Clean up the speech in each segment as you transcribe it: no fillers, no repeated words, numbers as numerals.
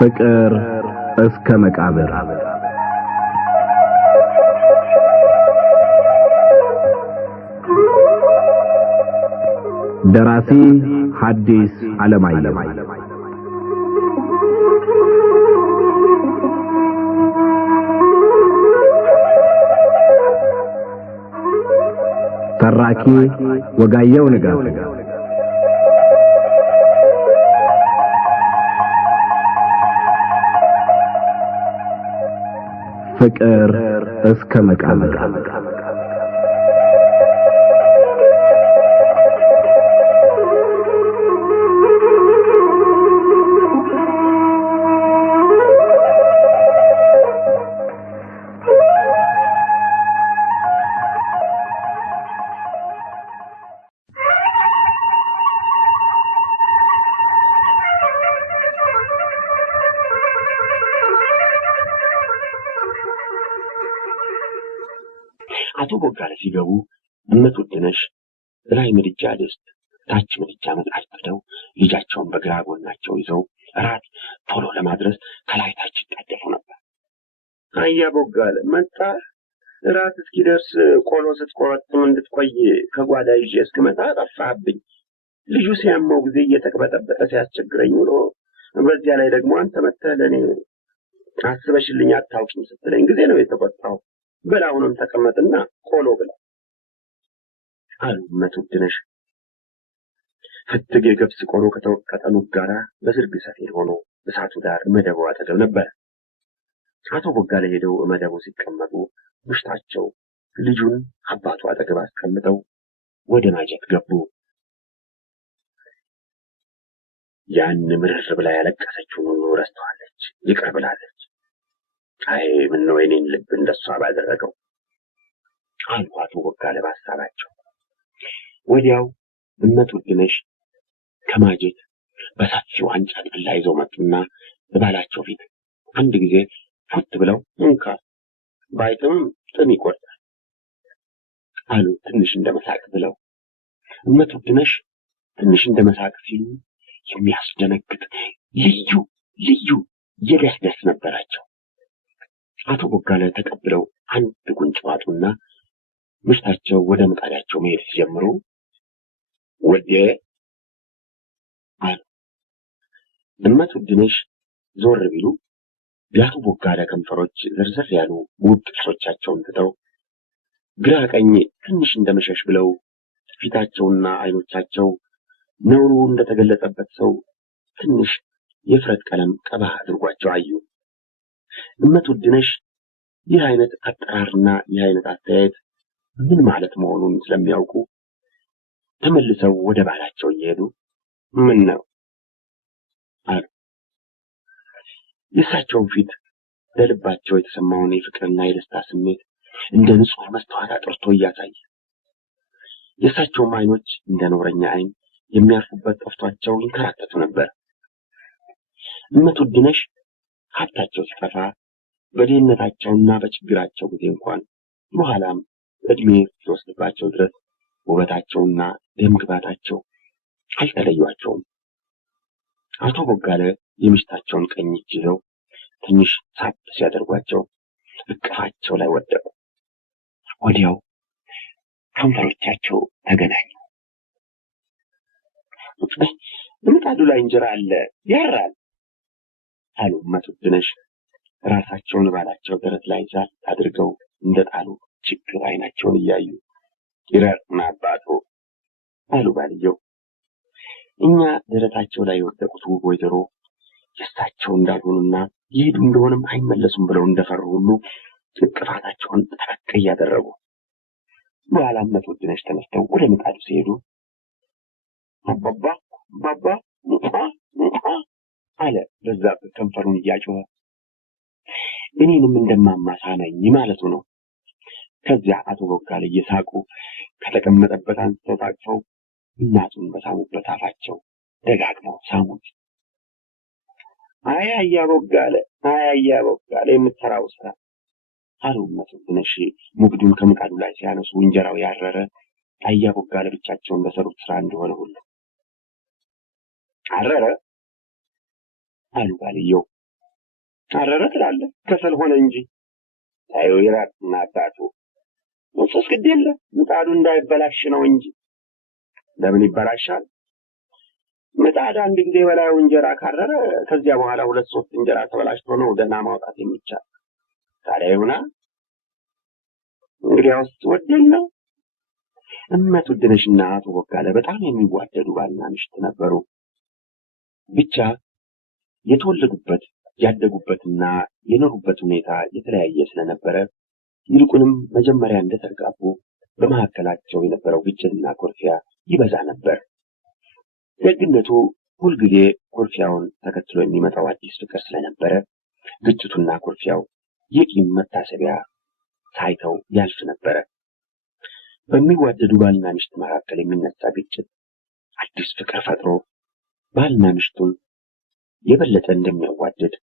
ፍቅር እስከ መቃብር ደራሲ ሐዲስ ዓለማየሁ ተራኪ ወጋየሁ ንጋቱ ፍቅር እስከ መቃብር አቶ ቦጋለ ሲገቡ እመት ውድነሽ ላይ ምድጃ ድስት ታች ምድጃ መጣድ ጥደው ልጃቸውን በግራ ጎናቸው ይዘው ራት ቶሎ ለማድረስ ከላይ ታች ይጣደፉ ነበር። አያ ቦጋለ መጣ። ራት እስኪደርስ ቆሎ ስትቆረጥም እንድትቆይ ከጓዳ ይዤ እስክመጣ ጠፋብኝ። ልጁ ሲያመው ጊዜ እየተቅበጠበጠ ሲያስቸግረኝ ብሎ በዚያ ላይ ደግሞ አንተ መጥተህ ለኔ አስበሽልኝ አታውቂም ስትለኝ ጊዜ ነው የተቆጣው። በላውንም ተቀመጥና ቆሎ ብላ አሉ እመት ውድነሽ። ፍትግ የገብስ ቆሎ ከተወቀጠ ኑግ ጋራ በዝርግ ሰፌድ ሆኖ እሳቱ ዳር መደቡ አጠገብ ነበር። አቶ ቦጋለ ሄደው መደቡ ሲቀመጡ ምሽታቸው ልጁን አባቱ አጠገብ አስቀምጠው ወደ ማጀት ገቡ። ያን ምርር ብላ ያለቀሰችውን ሁሉ ረስተዋለች፣ ይቅር ብላለች። አይ ምን ነው የኔን ልብ እንደሷ ባደረገው አሉ አቶ ቦጋለ በሐሳባቸው። ወዲያው እመት ውድነሽ ከማጀት በሰፊው ዋንጫ ጠላ ይዘው መጡና በባላቸው ፊት አንድ ጊዜ ፉት ብለው እንካ ባይጥምም ጥም ይቆርጣል አሉ ትንሽ እንደመሳቅ ብለው። እመት ውድነሽ ትንሽ እንደመሳቅ ሲሉ የሚያስደነግጥ ልዩ የደስደስ ነበራቸው። አቶ ቦጋለ ተቀብለው አንድ ጉንጭ ዋጡና ምሽታቸው ወደ ምጣዳቸው መሄድ ሲጀምሩ ወዴ አሉ። እመት ውድነሽ ዞር ቢሉ የአቶ ቦጋለ ከንፈሮች ዝርዝር ያሉ ውብ ጥርሶቻቸውን ትተው ግራ ቀኝ ትንሽ እንደመሸሽ ብለው ፊታቸውና አይኖቻቸው ነውሩ እንደተገለጸበት ሰው ትንሽ የፍረት ቀለም ቀባ አድርጓቸው አዩ። እመት ውድነሽ ይህ አይነት አጠራርና ይህ አይነት አስተያየት ምን ማለት መሆኑን ስለሚያውቁ ተመልሰው ወደ ባላቸው እየሄዱ ምን ነው አሉ። የእሳቸውን ፊት ለልባቸው የተሰማውን የፍቅርና የደስታ ስሜት እንደ ንጹሕ መስተዋት አጥርቶ እያሳየ የእሳቸውም አይኖች እንደ ኖረኛ አይን የሚያርፉበት ጠፍቷቸው ይንከራተቱ ነበር። እመት ውድነሽ ሀብታቸው ሲጠፋ በድህነታቸውና በችግራቸው ጊዜ እንኳን በኋላም እድሜ ሲወስድባቸው ድረስ ውበታቸውና ደምግባታቸው አልተለዩአቸውም። አቶ ቦጋለ የሚስታቸውን ቀኝ እጅ ይዘው ትንሽ ሳብ ሲያደርጓቸው እቅፋቸው ላይ ወደቁ። ወዲያው ከንፈሮቻቸው ተገናኙ። ምጣዱ ላይ እንጀራ አለ ያራል አሉ እመት ውድነሽ ራሳቸውን ባላቸው ደረት ላይ ዛል አድርገው እንደጣሉ ችግር አይናቸውን እያዩ ይረቅና አባቶ አሉ ባልየው። እኛ ደረታቸው ላይ የወደቁት ውብ ወይዘሮ የእሳቸው እንዳልሆኑና ይሄዱ እንደሆነም አይመለሱም ብለው እንደፈሩ ሁሉ እቅፋታቸውን ጠረቅ እያደረጉ በኋላ እመት ውድነሽ ተነስተው ወደ ምጣዱ ሲሄዱ አባባ አለ በዛብህ ከንፈሩን እያጮኸ። እኔንም እንደማማሳነኝ ማለቱ ነው። ከዚያ አቶ ቦጋለ እየሳቁ ከተቀመጠበት አንስተው ታቅፈው እናቱን በሳሙበት አፋቸው ደጋግመው ሳሙት። አያ ቦጋለ የምትሰራው ስራ አሉ እመት ውድነሽ ሙግዱን ከምጣዱ ላይ ሲያነሱ እንጀራው ያረረ አያ ቦጋለ ብቻቸውን በሰሩት ስራ እንደሆነ ሁሉ አረረ አሉ ባልየው አረረ ትላለህ። ከሰል ሆነ እንጂ ታዩ ይራቅና አባቱ ወሰስ ግድ የለ ምጣዱ እንዳይበላሽ ነው እንጂ። ለምን ይበላሻል? ምጣድ አንድ ጊዜ በላዩ እንጀራ ካረረ ከዚያ በኋላ 2-3 እንጀራ ተበላሽቶ ነው ደህና ማውጣት የሚቻል። ታዲያ ይሁና እንግዲያውስ ወደን ነው። እመት ውድነሽና አቶ ቦጋለ በጣም የሚዋደዱ ባልና ሚስት ነበሩ። ብቻ የተወለዱበት ያደጉበትና የኖሩበት ሁኔታ የተለያየ ስለነበረ ይልቁንም መጀመሪያ እንደተጋቡ በመካከላቸው የነበረው ግጭትና ኩርፊያ ይበዛ ነበር። ደግነቱ ሁልጊዜ ኩርፊያውን ተከትሎ የሚመጣው አዲስ ፍቅር ስለነበረ ግጭቱና ኩርፊያው የቂም መታሰቢያ ሳይተው ያልፍ ነበረ። በሚዋደዱ ባልና ሚስት መካከል የሚነሳ ግጭት አዲስ ፍቅር ፈጥሮ ባልና ሚስቱን የበለጠ እንደሚያዋድድ፣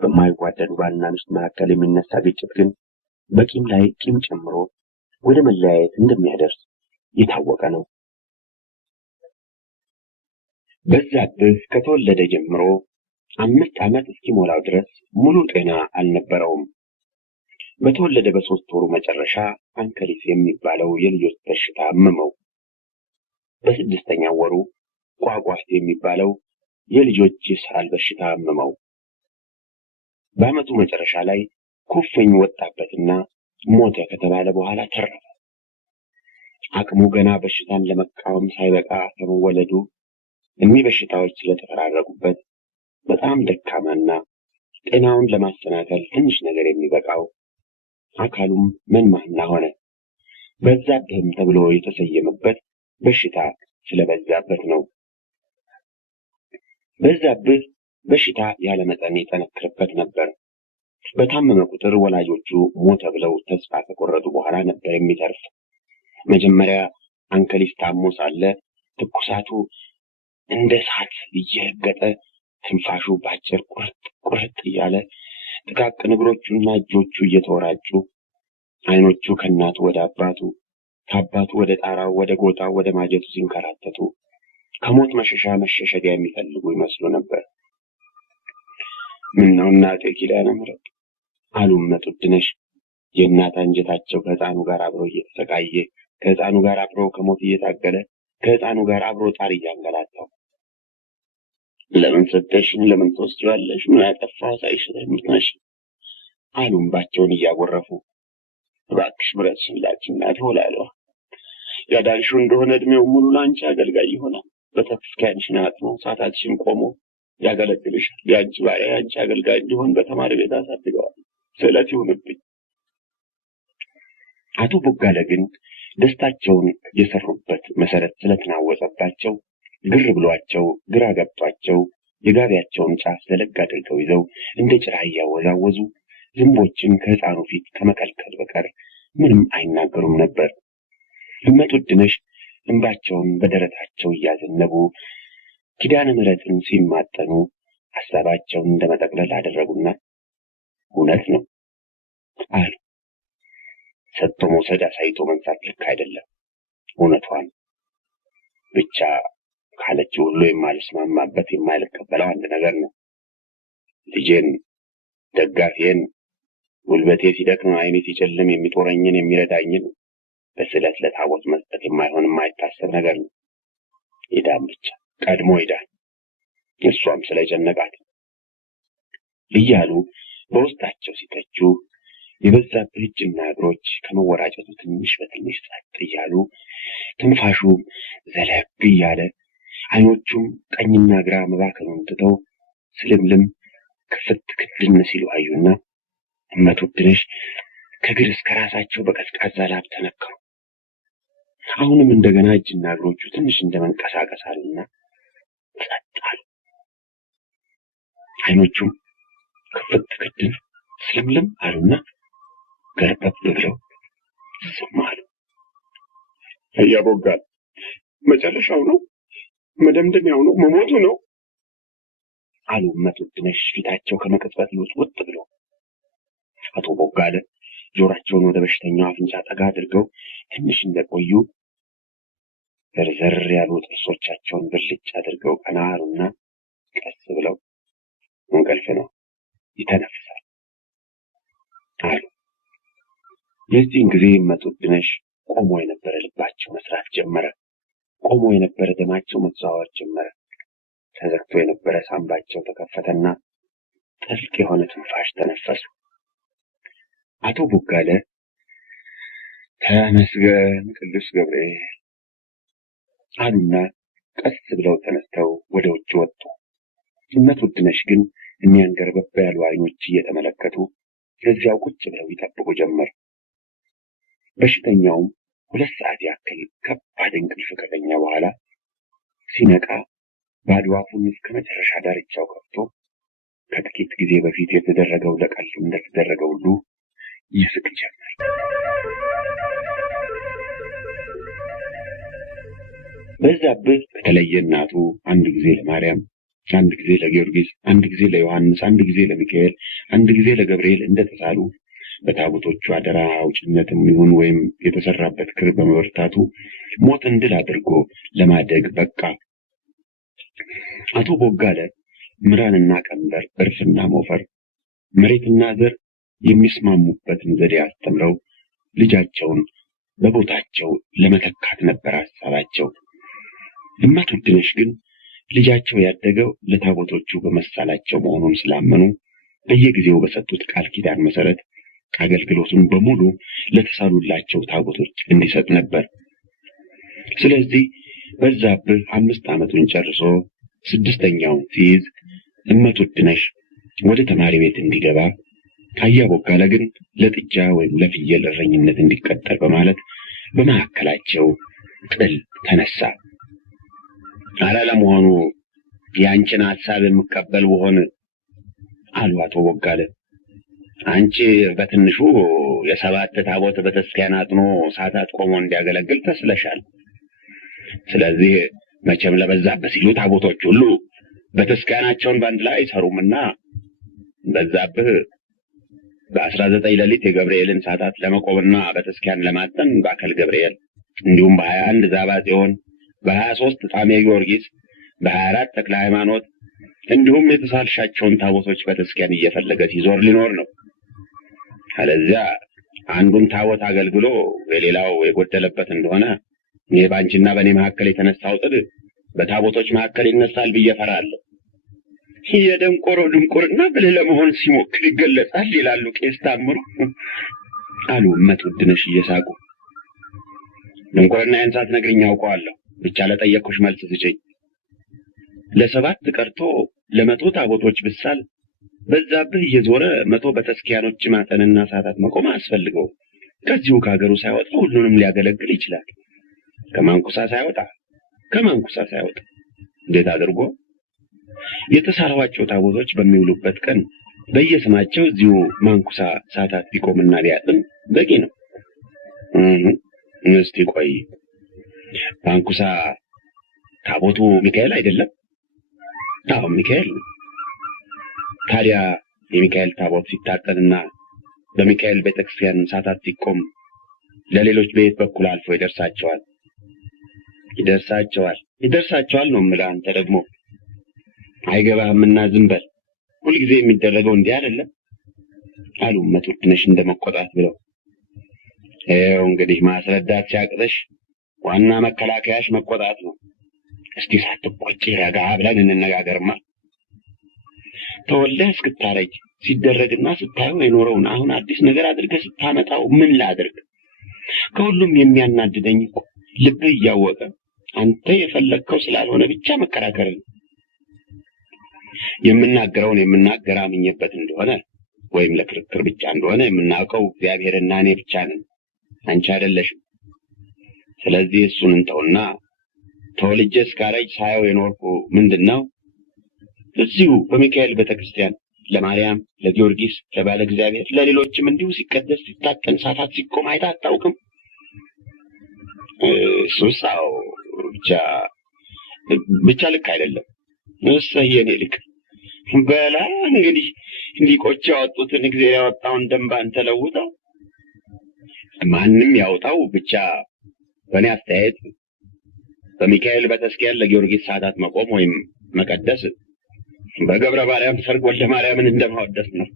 በማይዋደዱ ባልና ሚስት መካከል የሚነሳ ግጭት ግን በቂም ላይ ቂም ጨምሮ ወደ መለያየት እንደሚያደርስ የታወቀ ነው። በዛብህ ከተወለደ ጀምሮ 5 ዓመት እስኪሞላው ድረስ ሙሉ ጤና አልነበረውም። በተወለደ በ3 ወሩ መጨረሻ አንከሊስ የሚባለው የልጆች በሽታ አመመው። በ6ኛው ወሩ ቋቋት የሚባለው የልጆች የሳል በሽታ አመመው። በዓመቱ መጨረሻ ላይ ኩፍኝ ወጣበትና ሞተ ከተባለ በኋላ ተረፈ። አቅሙ ገና በሽታን ለመቃወም ሳይበቃ ከመወለዱ እኒህ በሽታዎች ስለተፈራረቁበት በጣም ደካማና ጤናውን ለማሰናከል ትንሽ ነገር የሚበቃው አካሉም መንማና ሆነ። በዛብህም ተብሎ የተሰየመበት በሽታ ስለበዛበት ነው። በዛብህ በሽታ ያለ መጠን ይጠነክርበት ነበር። በታመመ ቁጥር ወላጆቹ ሞተ ብለው ተስፋ ከቆረጡ በኋላ ነበር የሚተርፍ። መጀመሪያ አንከሊስ ታሞ ሳለ ትኩሳቱ እንደ እሳት እየረገጠ ትንፋሹ ባጭር ቁርጥ እያለ ጥቃቅን እግሮቹና እጆቹ እየተወራጩ አይኖቹ ከእናቱ ወደ አባቱ ከአባቱ ወደ ጣራው ወደ ጎጣው ወደ ማጀቱ ሲንከራተቱ ከሞት መሸሸጊያ የሚፈልጉ ይመስሉ ነበር። ምነው እናቴ ኪዳነ ምሕረት አሉ እመት ውድነሽ። የእናት አንጀታቸው ከሕፃኑ ጋር አብሮ እየተሰቃየ ከሕፃኑ ጋር አብሮ ከሞት እየታገለ ከሕፃኑ ጋር አብሮ ጣር እያንገላታው ለምን ሰጠሽኝ? ለምን ትወስጂዋለሽ? ምን አጠፋሁ ሳይሽ ምትነሽ? አሉ እንባቸውን እያጎረፉ። እባክሽ ምሕረት ስላች እናቴ ሆላለሁ። ያዳንሽው እንደሆነ እድሜው ሙሉ ለአንቺ አገልጋይ ይሆናል። በተስካንሽን አጥሞ ሰዓታትሽን ቆሞ ያገለግልሻል። የአንቺ ባሪያ የአንቺ አገልጋይ እንዲሆን በተማሪ ቤት አሳድገዋል። ስዕለት ይሁንብኝ። አቶ ቦጋለ ግን ደስታቸውን የሰሩበት መሰረት ስለተናወጸባቸው ግር ብሏቸው ግራ ገብቷቸው የጋቢያቸውን ጫፍ ዘለግ አድርገው ይዘው እንደ ጭራ እያወዛወዙ ዝንቦችን ከሕፃኑ ፊት ከመከልከል በቀር ምንም አይናገሩም ነበር። እመት ውድነሽ እንባቸውን በደረታቸው እያዘነቡ ኪዳነ ምሕረትን ሲማጠኑ ሐሳባቸውን እንደመጠቅለል አደረጉና እውነት ነው አሉ። ሰጥቶ መውሰድ አሳይቶ መንሳት ልክ አይደለም። እውነቷን ብቻ ካለችው ሁሉ የማልስማማበት የማልቀበለው አንድ ነገር ነው። ልጄን ደጋፊዬን ጉልበቴ ሲደክም ዓይኔ ሲጨልም የሚጦረኝን የሚረዳኝን በስለት ለታቦት መስጠት የማይሆን የማይታሰብ ነገር ነው። ይዳን ብቻ ቀድሞ ይዳን፣ እሷም ስለጨነቃት እያሉ በውስጣቸው ሲተቹ የበዛብህ እጅና እግሮች ከመወራጨቱ ትንሽ በትንሽ ጸጥ እያሉ ትንፋሹ ዘለግ እያለ አይኖቹም ቀኝና ግራ መባከኑን ትተው ስልምልም ክፍት ክድን ሲሉ አዩና እመት ውድነሽ ከእግር እስከ ራሳቸው በቀዝቃዛ ላብ ተነከሩ። አሁንም እንደገና እጅና እግሮቹ ትንሽ እንደመንቀሳቀስ አሉና ጸጥ አሉ። አይኖቹም ክፍት ክድን ስልምልም አሉና ገርበብ ብለው ዝም አሉ። ቦጋለ መጨረሻው ነው፣ መደምደሚያው ነው፣ መሞቱ ነው አሉ እመት ውድነሽ ፊታቸው ከመቅጽበት ውጥ ብሎ። አቶ ቦጋለ ጆሮአቸውን ወደ በሽተኛው አፍንጫ ጠጋ አድርገው ትንሽ እንደቆዩ ዘርዘር ያሉ ጥርሶቻቸውን ብልጭ አድርገው ቀና አሉና ቀስ ብለው እንቅልፍ ነው ይተነፍሳል አሉ። የዚህን ጊዜ እመቱድነሽ ቆሞ የነበረ ልባቸው መስራት ጀመረ። ቆሞ የነበረ ደማቸው መዘዋወር ጀመረ። ተዘግቶ የነበረ ሳምባቸው ተከፈተና ጥልቅ የሆነ ትንፋሽ ተነፈሱ። አቶ ቦጋለ ተመስገን ቅዱስ ገብርኤል አሉና ቀስ ብለው ተነስተው ወደ ውጭ ወጡ። እመቱድነሽ ግን የሚያንገርበብ ያሉ አይኖች እየተመለከቱ እዚያው ቁጭ ብለው ይጠብቁ ጀመር። በሽተኛውም 2 ሰዓት ያክል ከባድ እንቅልፍ ከተኛ በኋላ ሲነቃ ባዶ አፉን እስከ መጨረሻ ዳርቻው ከፍቶ ከጥቂት ጊዜ በፊት የተደረገው ለቀልድ እንደተደረገው ሁሉ ይስቅ ጀመር። በዛብህ በተለየ እናቱ አንድ ጊዜ ለማርያም፣ አንድ ጊዜ ለጊዮርጊስ፣ አንድ ጊዜ ለዮሐንስ፣ አንድ ጊዜ ለሚካኤል፣ አንድ ጊዜ ለገብርኤል እንደተሳሉ በታቦቶቹ አደራ አውጭነትም ይሁን ወይም የተሰራበት ክር በመበርታቱ ሞትን ድል አድርጎ ለማደግ በቃ። አቶ ቦጋለ ምራንና ቀንበር፣ እርፍና ሞፈር፣ መሬትና ዘር የሚስማሙበትን ዘዴ አስተምረው ልጃቸውን በቦታቸው ለመተካት ነበር ሐሳባቸው። እመቱድነሽ ግን ልጃቸው ያደገው ለታቦቶቹ በመሳላቸው መሆኑን ስላመኑ በየጊዜው በሰጡት ቃል ኪዳን መሰረት አገልግሎቱን በሙሉ ለተሳሉላቸው ታቦቶች እንዲሰጥ ነበር። ስለዚህ በዛብህ 5 ዓመቱን ጨርሶ 6ኛውን ሲይዝ እመቱድነሽ ወደ ተማሪ ቤት እንዲገባ፣ አያ ቦጋለ ግን ለጥጃ ወይም ለፍየል እረኝነት እንዲቀጠር በማለት በመካከላቸው ጥል ተነሳ። አረ ለመሆኑ ያንቺን ሐሳብ የምቀበል ብሆን አሉ አቶ ቦጋለ፣ አንቺ በትንሹ የ7 ታቦት ቤተክርስቲያን አጥኖ ሰዓታት ቆሞ እንዲያገለግል ተስለሻል። ስለዚህ መቼም ለበዛብህ ሲሉ ታቦቶች ሁሉ ቤተክርስቲያናቸውን በአንድ ላይ አይሰሩምና በዛብህ በ19 ሌሊት የገብርኤልን ሰዓታት ለመቆምና ቤተክርስቲያን ለማጠን በአከል ገብርኤል እንዲሁም በ21 ዛባ ጽዮን፣ በ23 ጣሜ ጊዮርጊስ፣ በ24 ተክለ ሃይማኖት እንዲሁም የተሳልሻቸውን ታቦቶች ቤተክርስቲያን እየፈለገ ሲዞር ሊኖር ነው። አለዚያ አንዱን ታቦት አገልግሎ የሌላው የጎደለበት እንደሆነ ይሄ ባንቺና በእኔ መካከል የተነሳው ጥል በታቦቶች መካከል ይነሳል ብዬ እፈራለሁ። የደንቆሮ ድንቁርና ብልህ ለመሆን ሲሞክር ይገለጻል ይላሉ ቄስ ታምሩ አሉ እመቱድነሽ እየሳቁ። ድንቁርና ያንሳት ነግሪኝ አውቀዋለሁ፣ ብቻ ለጠየቅኩሽ መልስ ስጪኝ። ለ7 ቀርቶ ለ100 ታቦቶች ብሳል በዛብህ እየዞረ 100 ቤተክርስቲያኖች ማጠንና ሰዓታት መቆም አያስፈልገው። ከዚሁ ከሀገሩ ሳይወጣ ሁሉንም ሊያገለግል ይችላል። ከማንኩሳ ሳይወጣ እንዴት አድርጎ? የተሳሏቸው ታቦቶች በሚውሉበት ቀን በየስማቸው እዚሁ ማንኩሳ ሰዓታት ቢቆምና ቢያጥን በቂ ነው። እስቲ ቆይ፣ ማንኩሳ ታቦቱ ሚካኤል አይደለም? አዎ ሚካኤል ነው። ታዲያ የሚካኤል ታቦት ሲታጠንና በሚካኤል ቤተክርስቲያን ሰዓታት ሲቆም ለሌሎች በየት በኩል አልፎ ይደርሳቸዋል? ይደርሳቸዋል ነው የምልህ። አንተ ደግሞ አይገባህምና ዝም በል። ሁልጊዜ የሚደረገው እንዲህ አይደለም አሉ እመቱድነሽ እንደመቆጣት ብለው። ይኸው እንግዲህ ማስረዳት ሲያቅተሽ ዋና መከላከያሽ መቆጣት ነው። እስቲ ሳትቆጪ ረጋ ብለን እንነጋገርማ። ተወልደህ እስክታረጅ ሲደረግና ስታየው የኖረውን አሁን አዲስ ነገር አድርገህ ስታመጣው ምን ላድርግ? ከሁሉም የሚያናድደኝ እኮ ልብህ እያወቀ አንተ የፈለግከው ስላልሆነ ብቻ መከራከር ነው። የምናገረውን የምናገር አምኜበት እንደሆነ ወይም ለክርክር ብቻ እንደሆነ የምናውቀው እግዚአብሔርና እኔ ብቻ ነን፣ አንቺ አይደለሽም። ስለዚህ እሱን እንተውና ተወልጄ እስካረጅ ሳየው የኖርኩ ምንድነው? እዚሁ በሚካኤል ቤተክርስቲያን ለማርያም፣ ለጊዮርጊስ፣ ለባለ እግዚአብሔር፣ ለሌሎችም እንዲሁ ሲቀደስ ሲታጠን ሰዓታት ሲቆም አይተህ አታውቅም? እሱሳው ብቻ ልክ አይደለም። እሰይ የኔ ልክ በላ እንግዲህ ሊቆች ያወጡትን እግዚአብሔር ያወጣውን ደንብ አንተ ለውጠው። ማንም ያውጣው ብቻ በእኔ አስተያየት በሚካኤል ቤተክርስቲያን ለጊዮርጊስ ሰዓታት መቆም ወይም መቀደስ በገብረ ማርያም ሰርግ ወልደ ማርያምን እንደማወደስ ነው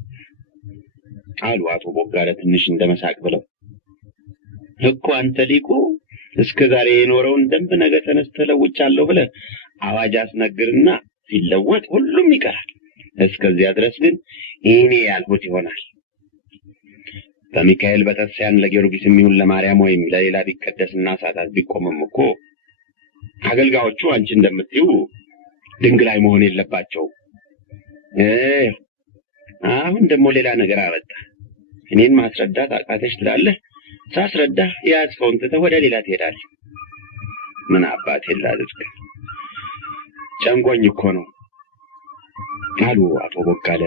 አሉ አቶ ቦጋለ ትንሽ እንደመሳቅ ብለው። እኮ አንተ ሊቁ እስከ ዛሬ የኖረውን ደንብ ነገ ተነስተህ ለውጫለሁ ብለህ አዋጅ አስነግርና ሲለወጥ ሁሉም ይቀራል። እስከዚያ ድረስ ግን እኔ ያልሁት ይሆናል። በሚካኤል ቤተክርስቲያን ለጊዮርጊስ የሚሆን ለማርያም ወይም ለሌላ ቢቀደስና ሰዓታት ቢቆምም እኮ አገልጋዮቹ አንቺ እንደምትዩ ድንግላይ መሆን የለባቸው። አሁን ደግሞ ሌላ ነገር አመጣ። እኔን ማስረዳት አቃተሽ ትላለህ። ሳስረዳ ያዝከውን ትተህ ወደ ሌላ ትሄዳለህ። ምን አባቴ ላድርግ? ጨንቆኝ እኮ ነው አሉ አቶ ቦጋለ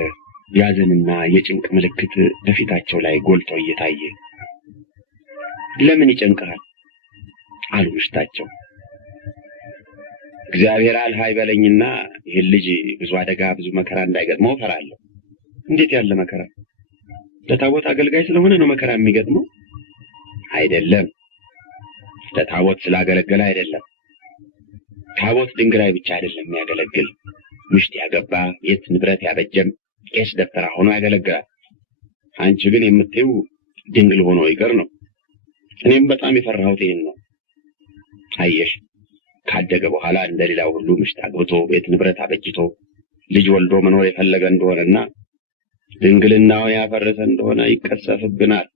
ያዘንና የጭንቅ ምልክት በፊታቸው ላይ ጎልቶ እየታየ። ለምን ይጨንቃል? አሉ ምሽታቸው። እግዚአብሔር አልሃይ በለኝና ይህን ልጅ ብዙ አደጋ ብዙ መከራ እንዳይገጥመው ፈራለሁ። እንዴት ያለ መከራ? ለታቦት አገልጋይ ስለሆነ ነው መከራ የሚገጥመው? አይደለም፣ ለታቦት ስላገለገለ አይደለም። ታቦት ድንግላይ ብቻ አይደለም የሚያገለግል፣ ምሽት ያገባ የት ንብረት ያበጀም ቄስ ደብተራ ሆኖ ያገለግላል። አንቺ ግን የምትይው ድንግል ሆኖ ይቀር ነው። እኔም በጣም የፈራሁት ይሄን ነው። አየሽ፣ ካደገ በኋላ እንደሌላው ሁሉ ምሽት አግብቶ ቤት ንብረት አበጅቶ ልጅ ወልዶ መኖር የፈለገ እንደሆነና ድንግልናውን ያፈረሰ እንደሆነ ይቀሰፍብናል።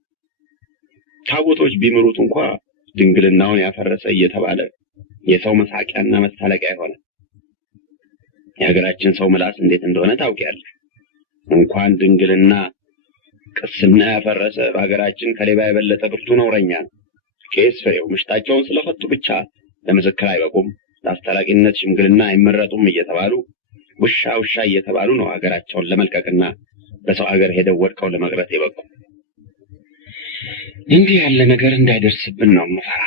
ታቦቶች ቢምሩት እንኳ ድንግልናውን ያፈረሰ እየተባለ የሰው መሳቂያና መሳለቂያ ይሆናል። የሀገራችን ሰው ምላስ እንዴት እንደሆነ ታውቂያለሽ። እንኳን ድንግልና ቅስና ያፈረሰ በሀገራችን ከሌባ የበለጠ ብርቱ ነውረኛ ነው። ቄስ ፍሬው ምሽታቸውን ስለፈቱ ብቻ ለምስክር አይበቁም፣ ለአስታራቂነት ሽምግልና አይመረጡም እየተባሉ ውሻ እየተባሉ ነው ሀገራቸውን ለመልቀቅና በሰው ሀገር ሄደው ወድቀው ለመቅረት የበቁ። እንዲህ ያለ ነገር እንዳይደርስብን ነው የምፈራ።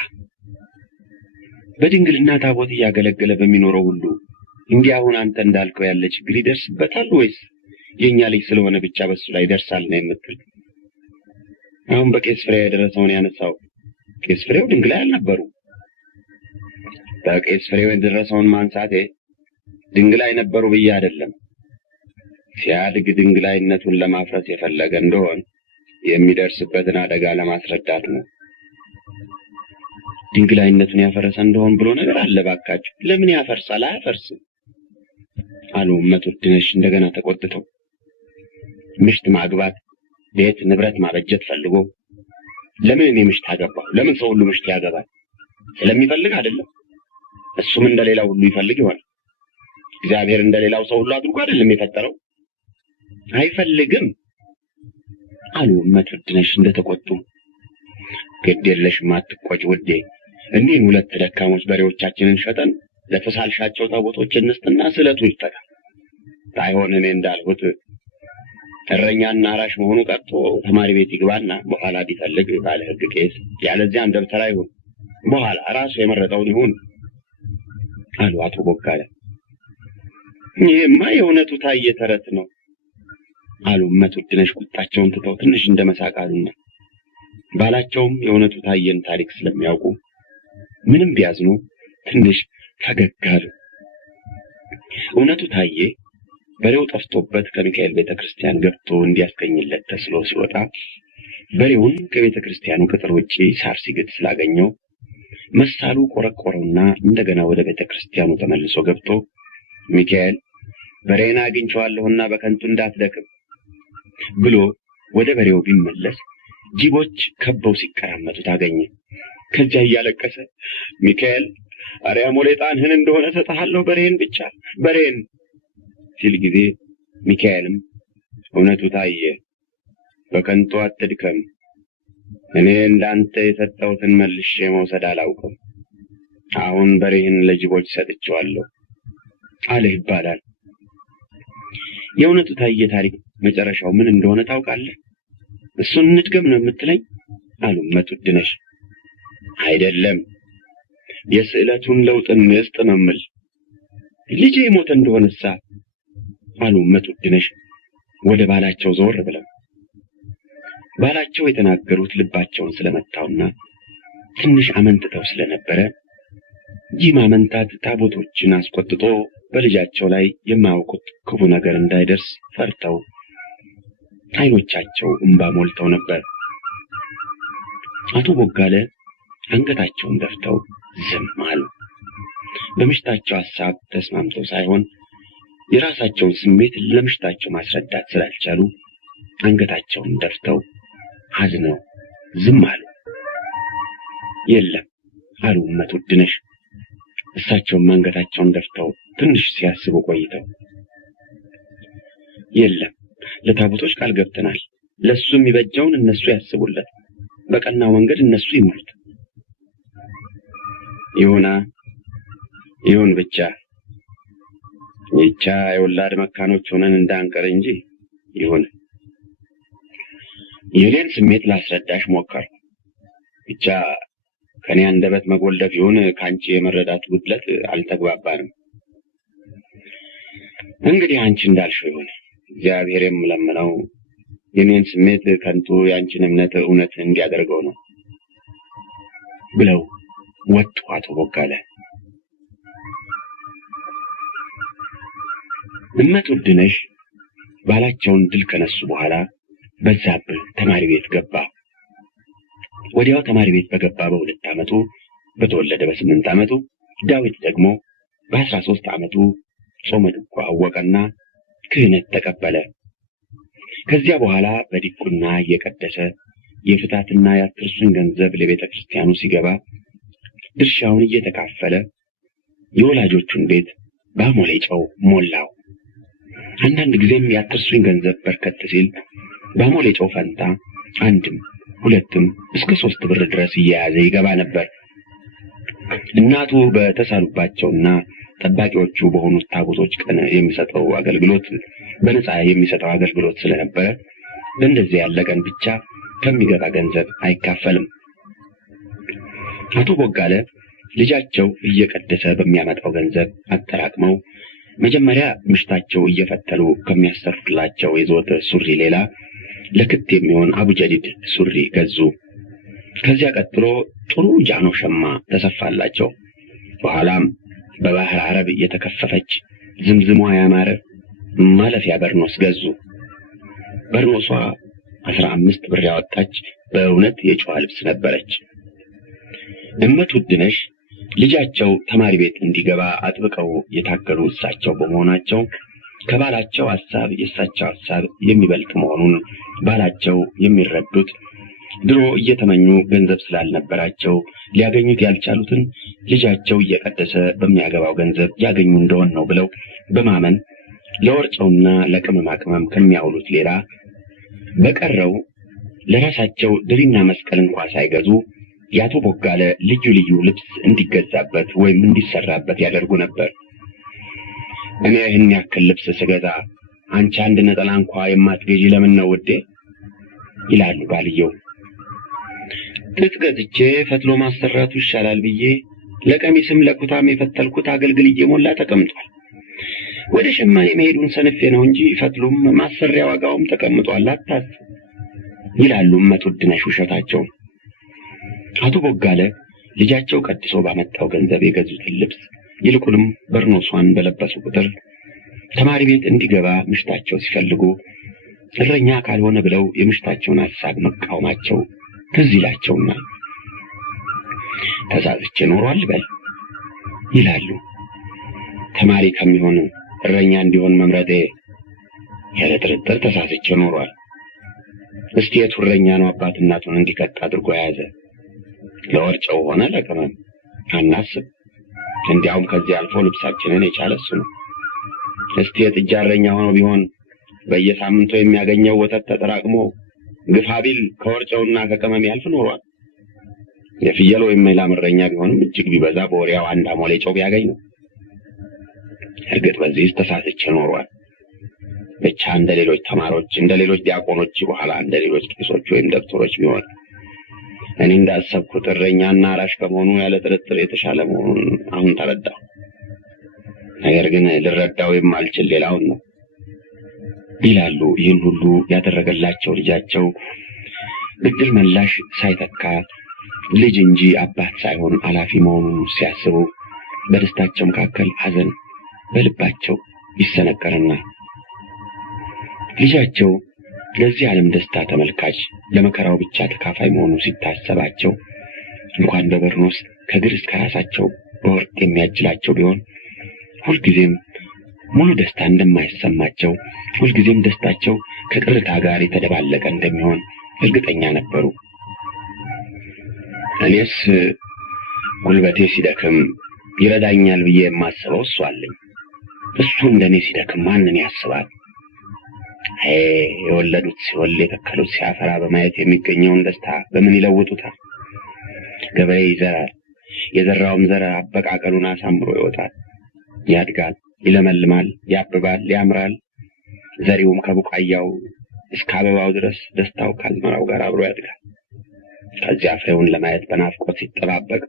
በድንግልና ታቦት እያገለገለ በሚኖረው ሁሉ እንዲህ አሁን አንተ እንዳልከው ያለ ችግር ይደርስበታል ወይስ የኛ ልጅ ስለሆነ ብቻ በሱ ላይ ይደርሳል ነው የምትል? አሁን በቄስ ፍሬው የደረሰውን ያነሳው ቄስ ፍሬው ድንግላይ አልነበሩ። በቄስ ፍሬው የደረሰውን ማንሳቴ ድንግላይ ነበሩ ብዬ አይደለም። ሲያድግ ድንግላይነቱን ለማፍረስ የፈለገ እንደሆን የሚደርስበትን አደጋ ለማስረዳት ነው። ድንግላይነቱን ያፈረሰ እንደሆን ብሎ ነገር አለ ባካችሁ። ለምን ያፈርሳል? አያፈርስም አሉ መቱድነሽ እንደገና ተቆጥተው። ምሽት ማግባት ቤት ንብረት ማበጀት ፈልጎ ለምን እኔ ምሽት አገባሁ? ለምን ሰው ሁሉ ምሽት ያገባል? ስለሚፈልግ አይደለም። እሱም እንደሌላው ሁሉ ይፈልግ ይሆናል። እግዚአብሔር እንደሌላው ሰው ሁሉ አድርጎ አይደለም የፈጠረው። አይፈልግም አሉ መቱድነሽ እንደተቆጡ። ግድ የለሽም አትቆጭ ውዴ። እኒህን ሁለት ደካሞች በሬዎቻችንን ሸጠን ለተሳልሻቸው ታቦቶች እንስጥና ስለቱ ይፈታ። ባይሆን እኔ እንዳልሁት እረኛና አራሽ መሆኑ ቀርቶ ተማሪ ቤት ይግባና በኋላ ቢፈልግ ባለ ሕግ ቄስ፣ ያለዚያም ደብተራ ይሁን፣ በኋላ ራሱ የመረጠውን ይሁን አሉ አቶ ቦጋለ። ይሄማ የእውነቱ ታየ ተረት ነው አሉ መቱድነሽ ቁጣቸውን ትተው ትንሽ እንደመሳቅ አሉና ባላቸውም የእውነቱ ታየን ታሪክ ስለሚያውቁ ምንም ቢያዝኑ ትንሽ ፈገግ አሉ። እውነቱ ታየ በሬው ጠፍቶበት ከሚካኤል ቤተክርስቲያን ገብቶ እንዲያስገኝለት ተስሎ ሲወጣ በሬውን ከቤተክርስቲያኑ ቅጥር ውጪ ሳር ሲግጥ ስላገኘው መሳሉ ቆረቆረውና እንደገና ወደ ቤተክርስቲያኑ ተመልሶ ገብቶ ሚካኤል በሬና አግኝቼዋለሁና በከንቱ እንዳትደክም ብሎ ወደ በሬው ቢመለስ ጅቦች ከበው ሲቀራመቱ ታገኘ። ከዚያ እያለቀሰ ሚካኤል አሪያ ሞሌጣንህን እንደሆነ ሰጣለሁ በሬን ብቻ በሬን ሲል ጊዜ ሚካኤልም እውነቱ ታየ፣ በከንቱ አትድከም፣ እኔ እንዳንተ የሰጠሁትን መልሼ መውሰድ አላውቅም፣ አሁን በሬህን ለጅቦች ሰጥቼዋለሁ አለ ይባላል። የእውነቱ ታየ ታሪክ መጨረሻው ምን እንደሆነ ታውቃለህ? እሱን እንድገም ነው የምትለኝ? አሉ መቱድነሽ። አይደለም፣ የስዕለቱን ለውጥ እንስጥ ነው የምል። ልጄ ሞተ እንደሆነሳ አሉ መቱድነሽ ወደ ባላቸው ዘወር ብለው። ባላቸው የተናገሩት ልባቸውን ስለመታውና ትንሽ አመንትተው ስለነበረ ይህ ማመንታት ታቦቶችን አስቆጥቶ በልጃቸው ላይ የማያውቁት ክፉ ነገር እንዳይደርስ ፈርተው ዓይኖቻቸው እንባ ሞልተው ነበር። አቶ ቦጋለ አንገታቸውን ደፍተው ዝም አሉ። በምሽታቸው ሐሳብ ተስማምተው ሳይሆን የራሳቸውን ስሜት ለምሽታቸው ማስረዳት ስላልቻሉ አንገታቸውን ደፍተው አዝነው ዝም አሉ። የለም አሉ እመት ውድነሽ። እሳቸውም አንገታቸውን ደፍተው ትንሽ ሲያስቡ ቆይተው የለም ለታቦቶች ቃል ገብተናል። ለሱ የሚበጀውን እነሱ ያስቡለት፣ በቀናው መንገድ እነሱ ይምሩት። ይሁን ብቻ የወላድ መካኖች ሆነን እንዳንቀር እንጂ ይሁን። የኔን ስሜት ላስረዳሽ ሞከርኩ። ብቻ ከኔ አንደበት መጎልደፍ ይሁን ካንቺ የመረዳት ጉድለት አልተግባባንም። እንግዲህ አንቺ እንዳልሽው ይሁን። እግዚአብሔር የምለምነው የኔን ስሜት ከንቱ ያንቺን እምነት እውነት እንዲያደርገው ነው ብለው ወጡ አቶ ቦጋለ። እመት ውድነሽ ባላቸውን ድል ከነሱ በኋላ በዛብህ ተማሪ ቤት ገባ። ወዲያው ተማሪ ቤት በገባ በ2 ዓመቱ በተወለደ በ8 ዓመቱ ዳዊት ደግሞ በ13 ዓመቱ ጾመ ድጓ አወቀና ክህነት ተቀበለ። ከዚያ በኋላ በዲቁና እየቀደሰ የፍታትና የአትርሱን ገንዘብ ለቤተ ክርስቲያኑ ሲገባ ድርሻውን እየተካፈለ የወላጆቹን ቤት በአሞሌ ጨው ሞላው። አንዳንድ ጊዜም የአትርሱን ገንዘብ በርከት ሲል በአሞሌ ጨው ፈንታ 1ም 2ም እስከ 3 ብር ድረስ እየያዘ ይገባ ነበር። እናቱ በተሳሉባቸውና ጠባቂዎቹ በሆኑት ታቦቶች ቀን የሚሰጠው አገልግሎት በነፃ የሚሰጠው አገልግሎት ስለነበረ በእንደዚህ ያለ ቀን ብቻ ከሚገባ ገንዘብ አይካፈልም። አቶ ቦጋለ ልጃቸው እየቀደሰ በሚያመጣው ገንዘብ አጠራቅመው መጀመሪያ ምሽታቸው እየፈተሉ ከሚያሰሩላቸው የዘወትር ሱሪ ሌላ ለክት የሚሆን አቡጀዲድ ሱሪ ገዙ። ከዚያ ቀጥሎ ጥሩ ጃኖ ሸማ ተሰፋላቸው። በኋላም በባህር አረብ የተከፈፈች ዝምዝሟ ያማረ ማለፊያ በርኖስ ገዙ። በርኖሷ 15 ብር ያወጣች በእውነት የጨዋ ልብስ ነበረች። እመት ውድነሽ ልጃቸው ተማሪ ቤት እንዲገባ አጥብቀው የታገሉ እሳቸው በመሆናቸው ከባላቸው ሐሳብ የእሳቸው ሐሳብ የሚበልጥ መሆኑን ባላቸው የሚረዱት ድሮ እየተመኙ ገንዘብ ስላልነበራቸው ሊያገኙት ያልቻሉትን ልጃቸው እየቀደሰ በሚያገባው ገንዘብ ያገኙ እንደሆነ ነው ብለው በማመን ለወርጨውና ለቅመማ ቅመም ከሚያውሉት ሌላ በቀረው ለራሳቸው ድሪና መስቀል እንኳን ሳይገዙ የአቶ ቦጋለ ልዩ ልዩ ልብስ እንዲገዛበት ወይም እንዲሰራበት ያደርጉ ነበር። እኔ ይህን ያክል ልብስ ስገዛ አንቺ አንድ ነጠላ እንኳን የማትገዢ ለምን ነው ውዴ? ይላሉ ባልየው። ጥጥ ገዝቼ ፈትሎ ማሰራቱ ይሻላል ብዬ ለቀሚስም ለኩታም የፈተልኩት አገልግል እየሞላ ተቀምጧል። ወደ ሸማኔ መሄዱን ሰንፌ ነው እንጂ ፈትሎም ማሰሪያ ዋጋውም ተቀምጧል፣ አታስብ ይላሉ እመት ውድነሽ ውሸታቸው። አቶ ቦጋለ ልጃቸው ቀድሶ ባመጣው ገንዘብ የገዙትን ልብስ ይልቁንም በርኖሷን በለበሱ ቁጥር ተማሪ ቤት እንዲገባ ምሽታቸው ሲፈልጉ እረኛ ካልሆነ ብለው የምሽታቸውን ሐሳብ መቃወማቸው ትዝ ይላቸውና ተሳስቼ ኖሯል በል ይላሉ። ተማሪ ከሚሆን እረኛ እንዲሆን መምረጤ ያለ ጥርጥር ተሳስቼ ኖሯል። እስቲ የቱ እረኛ ነው አባት እናቱን እንዲቀጥ አድርጎ የያዘ? ለወርጨው ሆነ ለቅመም አናስብ። እንዲያውም ከዚህ አልፎ ልብሳችንን የቻለ እሱ ነው። እስቲ የጥጃ እረኛ ሆኖ ቢሆን በየሳምንቱ የሚያገኘው ወተት ተጠራቅሞ ግፋ ቢል ከወርጨውና ከቅመም ያልፍ ኖሯል። የፍየል ወይም የላም እረኛ ቢሆንም እጅግ ቢበዛ በወሪያው 1 አሞሌ ጨው ቢያገኝ ነው። እርግጥ በዚህ ተሳስቼ ኖሯል። ብቻ እንደ ሌሎች ተማሪዎች፣ እንደ ሌሎች ዲያቆኖች፣ በኋላ እንደ ሌሎች ቄሶች ወይም ዶክተሮች ቢሆን እኔ እንዳሰብኩት እረኛና አራሽ ከመሆኑ ያለ ጥርጥር የተሻለ መሆኑን አሁን ተረዳሁ። ነገር ግን ልረዳው የማልችል ሌላውን ነው ይላሉ። ይህን ሁሉ ያደረገላቸው ልጃቸው ብድር መላሽ ሳይተካ ልጅ እንጂ አባት ሳይሆን አላፊ መሆኑን ሲያስቡ በደስታቸው መካከል ሐዘን በልባቸው ይሰነቀርና ልጃቸው ለዚህ ዓለም ደስታ ተመልካች ለመከራው ብቻ ተካፋይ መሆኑ ሲታሰባቸው እንኳን በበርኖስ ከእግር እስከ ራሳቸው በወርቅ የሚያጅላቸው ቢሆን ሁልጊዜም ሙሉ ደስታ እንደማይሰማቸው፣ ሁልጊዜም ደስታቸው ከቅርታ ጋር የተደባለቀ እንደሚሆን እርግጠኛ ነበሩ። እኔስ ጉልበቴ ሲደክም ይረዳኛል ብዬ የማስበው እሱ አለኝ። እሱ እንደኔ ሲደክም ማንን ያስባል? የወለዱት ሲወል የተከሉት ሲያፈራ በማየት የሚገኘውን ደስታ በምን ይለውጡታል? ገበሬ ይዘራል። የዘራውም ዘር አበቃቀሉን አሳምሮ ይወጣል፣ ያድጋል፣ ይለመልማል፣ ያብባል፣ ያምራል። ዘሪውም ከቡቃያው እስከ አበባው ድረስ ደስታው ከአዝመራው ጋር አብሮ ያድጋል። ከዚያ ፍሬውን ለማየት በናፍቆት ሲጠባበቅ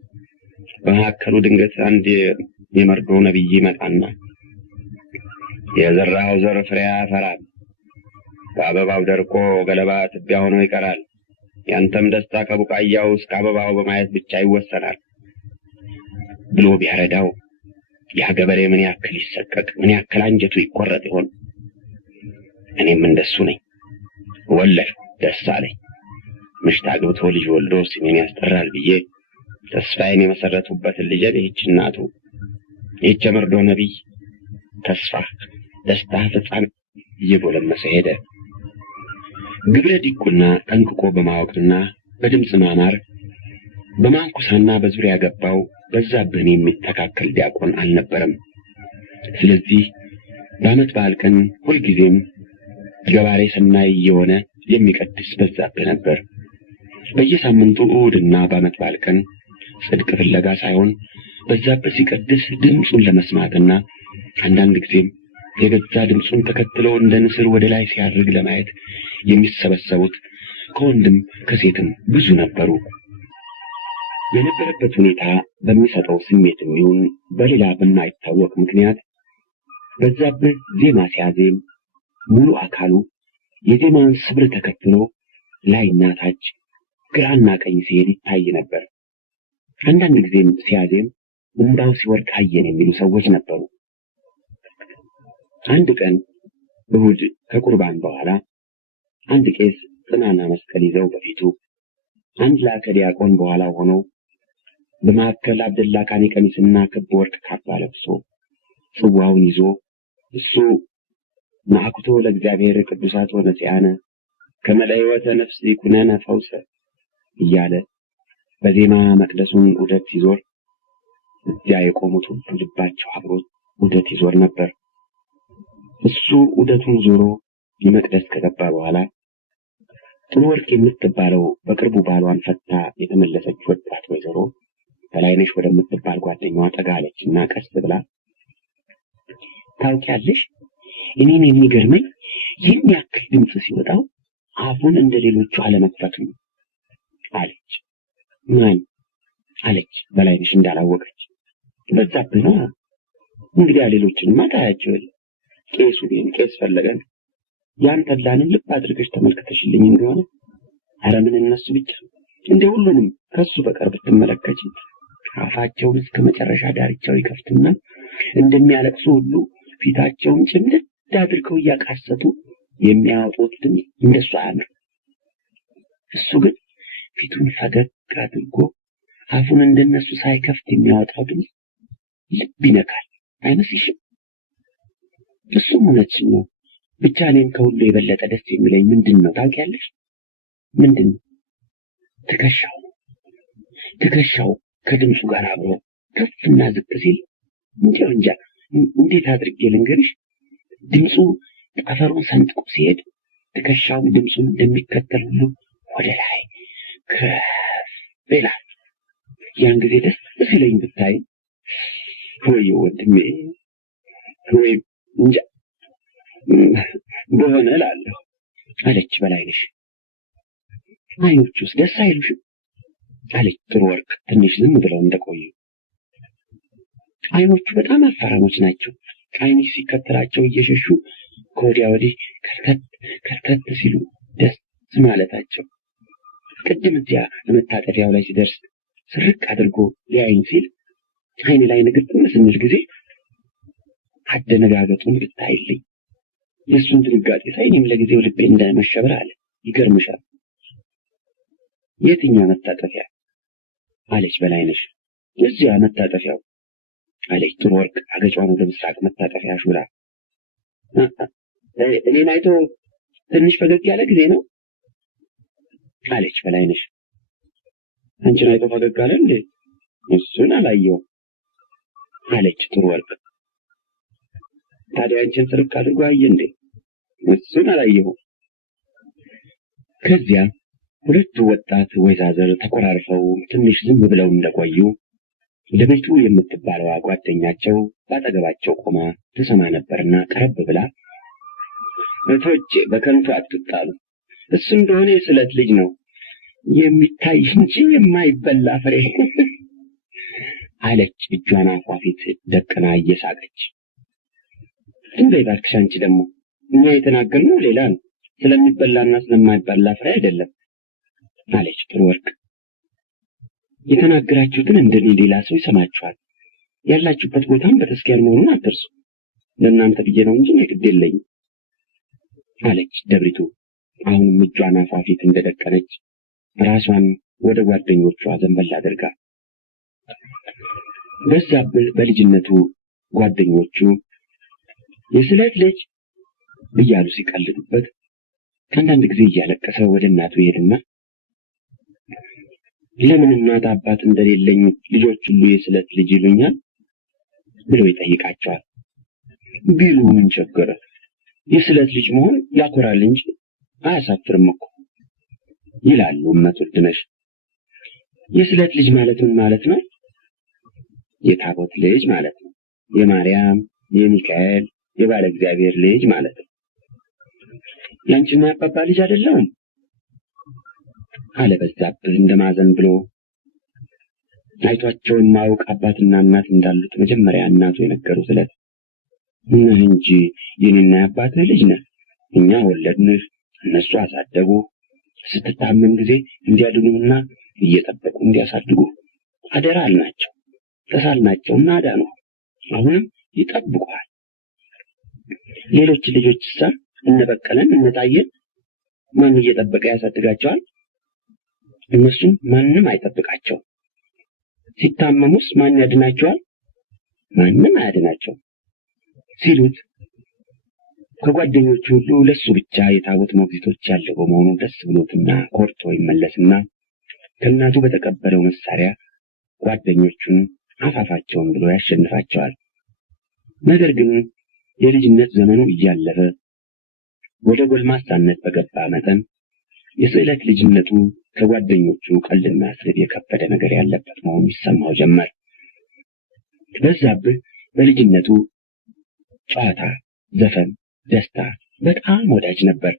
በመካከሉ ድንገት አንድ የመርዶ ነቢይ ይመጣና የዘራው ዘር ፍሬ ያፈራል፣ በአበባው ደርቆ ገለባ ትቢያ ሆኖ ይቀራል። ያንተም ደስታ ከቡቃያው እስከ አበባው በማየት ብቻ ይወሰናል ብሎ ቢያረዳው ያ ገበሬ ምን ያክል ይሰቀቅ፣ ምን ያክል አንጀቱ ይቆረጥ ይሆን? እኔም እንደሱ ነኝ። ወለድኩ፣ ደስ አለኝ። ምሽት አግብቶ ልጅ ወልዶ ስሜን ያስጠራል ብዬ ተስፋዬን የመሰረቱበትን ልጄ ይህች እናቱ፣ ይህች የመርዶ ነቢይ ተስፋ ደስታ ፍጻሜ እየጎለመሰ ሄደ። ግብረ ዲቁና ጠንቅቆ በማወቅና በድምፅ ማማር በማንኩሳና በዙሪያ ገባው በዛብህን የሚተካከል ዲያቆን አልነበረም። ስለዚህ በዓመት በዓል ቀን ሁልጊዜም ገባሬ ሰናይ የሆነ የሚቀድስ በዛብህ ነበር። በየሳምንቱ እሑድና በዓመት በዓል ቀን ጽድቅ ፍለጋ ሳይሆን በዛብህ ሲቀድስ ድምፁን ለመስማትና አንዳንድ ጊዜም የገዛ ድምፁን ተከትለው እንደ ንስር ወደ ላይ ሲያርግ ለማየት የሚሰበሰቡት ከወንድም ከሴትም ብዙ ነበሩ። የነበረበት ሁኔታ በሚሰጠው ስሜትም ይሁን በሌላ በማይታወቅ ምክንያት በዛብህ ዜማ ሲያዜም ሙሉ አካሉ የዜማውን ስብር ተከትሎ ላይና ታች ግራና ቀኝ ሲሄድ ይታይ ነበር። አንዳንድ ጊዜም ሲያዜም እንባው ሲወርድ አየን የሚሉ ሰዎች ነበሩ። አንድ ቀን እሑድ ከቁርባን በኋላ አንድ ቄስ ጥናና መስቀል ይዘው በፊቱ አንድ ላከ ዲያቆን በኋላ ሆኖ በመካከል አብደላ ካኔ ቀሚስና ክብ ወርቅ ካባ ለብሶ ጽዋውን ይዞ እሱ ማዕኩቶ ለእግዚአብሔር ቅዱሳት ወነጽያነ ከመለይወተ ነፍስ ይኩነነ ፈውሰ እያለ በዜማ መቅደሱን ዑደት ሲዞር እዚያ የቆሙት ሁሉ ልባቸው አብሮት ዑደት ይዞር ነበር። እሱ ዑደቱን ዞሮ የመቅደስ ከገባ በኋላ ጥሩ ወርቅ የምትባለው በቅርቡ ባሏን ፈታ የተመለሰች ወጣት ወይዘሮ በላይነሽ ወደምትባል ጓደኛዋ ጠጋለችና ቀስ ብላ ታውቂያለሽ፣ እኔን የሚገርመኝ ይህን ያክል ድምፅ ሲወጣው አፉን እንደ ሌሎቹ አለመክፈቱ አለች። ማን አለች በላይነሽ እንዳላወቀች። በዛብህ ነው እንግዲያ ሌሎችንማ ታያቸው የለ ቄሱ ግን ቄስ ፈለገን ያን ተድላንን ልብ አድርገሽ ተመልክተሽልኝ እንደሆነ ኧረ ምን እነሱ ብቻ እንደ ሁሉንም ከሱ በቀር ብትመለከች አፋቸውን እስከ መጨረሻ ዳርቻው ይከፍቱና እንደሚያለቅሱ ሁሉ ፊታቸውን ጭምድድ አድርገው እያቃሰቱ የሚያወጡት ድምፅ እንደሱ አያምር። እሱ ግን ፊቱን ፈገግ አድርጎ አፉን እንደነሱ ሳይከፍት የሚያወጣው ድምፅ ልብ ይነካል አይመስልሽም? እሱም እውነትሽን ነው። ብቻ እኔም ከሁሉ የበለጠ ደስ የሚለኝ ምንድን ነው ታውቂያለሽ? ምንድን ነው? ትከሻው ከድምፁ ጋር አብሮ ከፍና ዝቅ ሲል እንጃ እንዴት አድርጌ ልንገርሽ? ድምፁ ጠፈሩን ሰንጥቆ ሲሄድ ትከሻውን ድምፁን እንደሚከተል ሁሉ ወደ ላይ ከፍ ይላል። ያን ጊዜ ደስ ሲለኝ ብታይ ወይ ወንድሜ ወይ እንጃ በሆነ እላለሁ አለች በላይነሽ። አይኖቹስ ደስ አይሉሽም? አለች ጥሩ ወርቅ ትንሽ ዝም ብለው እንደቆዩ። አይኖቹ በጣም አፋራሞች ናቸው። አይንሽ ሲከተላቸው እየሸሹ ከወዲያ ወዲህ ከርከት ሲሉ ደስ ማለታቸው። ቅድም እዚያ ለመታጠፊያው ላይ ሲደርስ ስርቅ አድርጎ ሊያይን ሲል አይን ላይ ንግጥም ስንል ጊዜ አደነጋገጡን ብታይልኝ። የእሱን ድንጋጤ ሳይ እኔም ለጊዜው ልቤ እንደመሸበር አለ። ይገርምሻል። የትኛው መታጠፊያ አለች በላይነሽ። እዚያ መታጠፊያው አለች ጥሩ ወርቅ አገጯን ወደ ምስራቅ መታጠፊያ ሹላ። እኔን አይቶ ትንሽ ፈገግ ያለ ጊዜ ነው አለች በላይነሽ። አንቺን አይቶ ፈገግ አለ እንዴ? እሱን አላየውም አለች ጥሩ ወርቅ። ታዲያ አንቺን ስርቅ አድርጎ አየ እንዴ? እሱን አላየሁም። ከዚያ ሁለቱ ወጣት ወይዛዝር ተቆራርፈው ትንሽ ዝም ብለው እንደቆዩ ለቤቱ የምትባለዋ ጓደኛቸው ባጠገባቸው ቆማ ትሰማ ነበርና ቀረብ ብላ እቶቼ በከንቱ አትጣሉ፣ እሱ እንደሆነ የስለት ልጅ ነው የሚታይ እንጂ የማይበላ ፍሬ አለች እጇን አፏ ፊት ደቅና እየሳቀች። እንዴ እባክሽ አንቺ ደግሞ እኛ የተናገርነው ሌላ ነው፣ ስለሚበላና ስለማይበላ ፍሬ አይደለም አለች ጥሩ ወርቅ። የተናገራችሁትን እንደኔ ሌላ ሰው ይሰማችኋል። ያላችሁበት ቦታም በተስኪያን መሆኑን አትርሱ። ለእናንተ ብዬ ነው እንጂ ግድ የለኝም አለች ደብሪቱ አሁንም እጇን አፏ ፊት እንደደቀነች ራሷን ወደ ጓደኞቿ ዘንበል አድርጋ። በዛብህ በልጅነቱ ጓደኞቹ የስለት ልጅ እያሉ ሲቀልዱበት ከአንዳንድ ጊዜ እያለቀሰ ወደ እናቱ ይሄድና ለምን እናት አባት እንደሌለኝ ልጆች ሁሉ የስለት ልጅ ይሉኛል ብሎ ይጠይቃቸዋል። ቢሉ ምን ቸገረ? የስለት ልጅ መሆን ያኮራል እንጂ አያሳፍርም እኮ ይላሉ እመት ውድነሽ። የስለት ልጅ ማለት ምን ማለት ነው? የታቦት ልጅ ማለት ነው። የማርያም፣ የሚካኤል፣ የባለ እግዚአብሔር ልጅ ማለት ነው። ያንቺና ያባባ ልጅ አይደለሁም አለ በዛብህ እንደማዘን ብሎ። አይቷቸው የማያውቅ አባትና እናት እንዳሉት መጀመሪያ እናቱ የነገሩት ዕለት ነህ እንጂ የኔና ያባትህ ልጅ ነህ። እኛ ወለድንህ፣ እነሱ አሳደጉ። ስትታመም ጊዜ እንዲያድኑና እየጠበቁ እንዲያሳድጉ አደራ አልናቸው። ተሳልናቸውና አዳኑ። አሁንም ይጠብቁሃል። ሌሎች ልጆችሳ እነ በቀለን እነ ታየን ማን እየጠበቀ ያሳድጋቸዋል? እነሱም ማንም አይጠብቃቸው። ሲታመሙስ ማን ያድናቸዋል? ማንም አያድናቸው ሲሉት ከጓደኞቹ ሁሉ ለሱ ብቻ የታቦት ሞግዚቶች ያለው በመሆኑ ደስ ብሎትና ኮርቶ ይመለስና ከእናቱ በተቀበለው መሳሪያ ጓደኞቹን አፋፋቸውን ብሎ ያሸንፋቸዋል። ነገር ግን የልጅነት ዘመኑ እያለፈ ወደ ጎልማሳነት በገባ መጠን የስዕለት ልጅነቱ ከጓደኞቹ ቀልድና ስድብ የከበደ ነገር ያለበት መሆኑ ይሰማው ጀመር። በዛብህ በልጅነቱ ጨዋታ፣ ዘፈን፣ ደስታ በጣም ወዳጅ ነበር።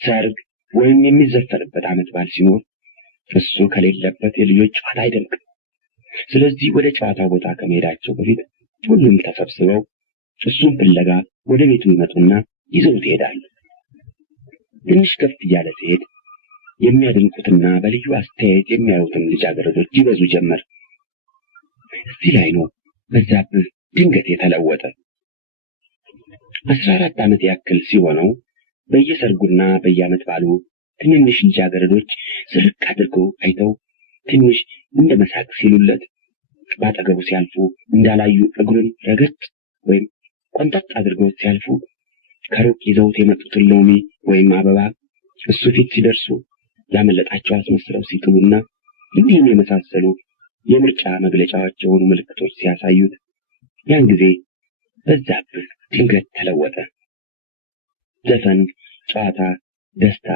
ሰርግ ወይም የሚዘፈንበት ዓመት በዓል ሲኖር እሱ ከሌለበት የልጆች ጨዋታ አይደምቅም። ስለዚህ ወደ ጨዋታ ቦታ ከመሄዳቸው በፊት ሁሉም ተሰብስበው እሱን ፍለጋ ወደ ቤቱ ይመጡና ይዘውት ይሄዳሉ። ትንሽ ከፍ እያለ ሲሄድ የሚያደንቁትና በልዩ አስተያየት የሚያዩትን ልጃገረዶች ይበዙ ጀመር። እዚህ ላይ ነው በዛብህ ድንገት የተለወጠ። 14 ዓመት ያክል ሲሆነው በየሰርጉና በየዓመት ባሉ ትንንሽ ልጃገረዶች ስርቅ አድርገው አይተው ትንሽ እንደ መሳቅ ሲሉለት ባጠገቡ ሲያልፉ እንዳላዩ እግሩን ረገጥ ወይም ቆንጠጥ አድርገው ሲያልፉ ከሩቅ ይዘውት የመጡትን ሎሚ ወይም አበባ እሱ ፊት ሲደርሱ ያመለጣቸው አስመስለው ሲጥሉና እንዲህም የመሳሰሉ የምርጫ መግለጫዎች የሆኑ ምልክቶች ሲያሳዩት ያን ጊዜ በዛብህ ድንገት ተለወጠ። ዘፈን፣ ጨዋታ፣ ደስታ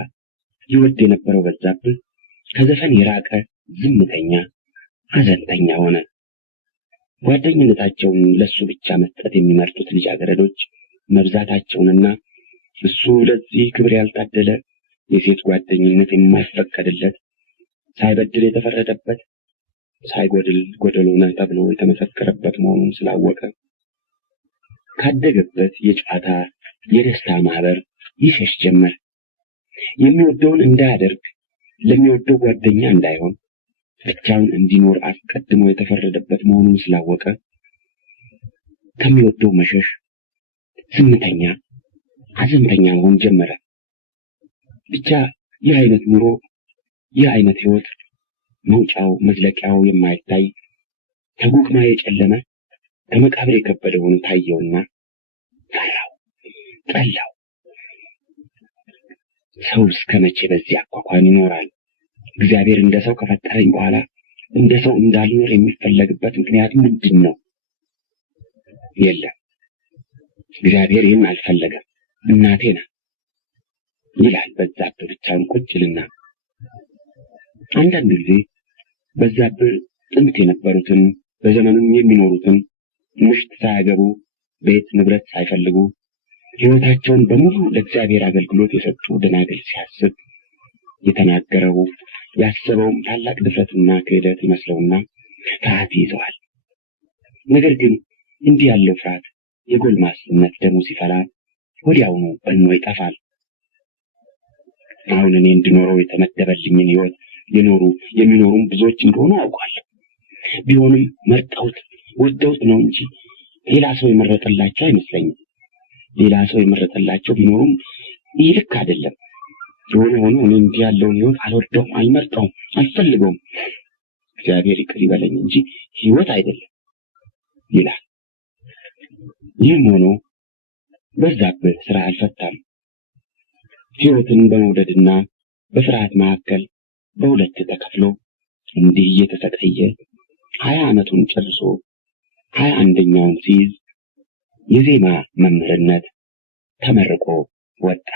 ይወድ የነበረው በዛብህ ከዘፈን የራቀ ዝምተኛ፣ ሐዘንተኛ ሆነ። ጓደኝነታቸውን ለሱ ብቻ መስጠት የሚመርጡት ልጃገረዶች መብዛታቸውንና እሱ ለዚህ ክብር ያልታደለ የሴት ጓደኝነት የማይፈቀድለት ሳይበድል የተፈረደበት ሳይጎድል ጎደሎ ነህ ተብሎ የተመሰከረበት መሆኑን ስላወቀ ካደገበት የጨዋታ የደስታ ማህበር ይሸሽ ጀመር። የሚወደውን እንዳያደርግ፣ ለሚወደው ጓደኛ እንዳይሆን፣ ብቻውን እንዲኖር አስቀድሞ የተፈረደበት መሆኑን ስላወቀ ከሚወደው መሸሽ ዝምተኛ፣ ሐዘንተኛ መሆን ጀመረ። ብቻ ይህ አይነት ኑሮ፣ ይህ አይነት ህይወት መውጫው መዝለቂያው የማይታይ ከጉቅማ የጨለመ ከመቃብር የከበደ ሆኖ ታየውና ፈራው፣ ጠላው። ሰው እስከ መቼ በዚህ አኳኋን ይኖራል? እግዚአብሔር እንደ ሰው ከፈጠረኝ በኋላ እንደ ሰው እንዳልኖር የሚፈለግበት ምክንያት ምንድን ነው? የለም፣ እግዚአብሔር ይህን አልፈለገም። እናቴ ናት ይላል በዛብህ ብቻውን ቁጭ ይልና። አንዳንድ ጊዜ በዛብህ ጥንት የነበሩትን በዘመኑም የሚኖሩትን ምሽት ሳያገቡ ቤት ንብረት ሳይፈልጉ ሕይወታቸውን በሙሉ ለእግዚአብሔር አገልግሎት የሰጡ ደናግል ሲያስብ የተናገረው ያሰበውም ታላቅ ድፍረትና ክህደት ይመስለውና ፍርሃት ይዘዋል። ነገር ግን እንዲህ ያለው ፍርሃት የጎልማስነት ደሙ ሲፈላ ወዲያውኑ በኖ ይጠፋል። አሁን እኔ እንድኖረው የተመደበልኝን ሕይወት የሚኖሩም ብዙዎች እንደሆኑ አውቃለሁ። ቢሆንም መርጠውት ወደውት ነው እንጂ ሌላ ሰው የመረጠላቸው አይመስለኝም። ሌላ ሰው የመረጠላቸው ቢኖሩም ይህ ልክ አይደለም። የሆነ ሆኖ እኔ እንዲህ ያለውን ሕይወት አልወደውም፣ አልመርጠውም፣ አልፈልገውም። እግዚአብሔር ይቅር ይበለኝ እንጂ ሕይወት አይደለም ይላል። ይህም ሆኖ በዛብህ ስራ አልፈታም። ሕይወትን በመውደድና በፍርሃት መካከል በሁለት ተከፍሎ እንዲህ እየተሰቃየ 20 ዓመቱን ጨርሶ 21ኛውን ሲይዝ የዜማ መምህርነት ተመርቆ ወጣ።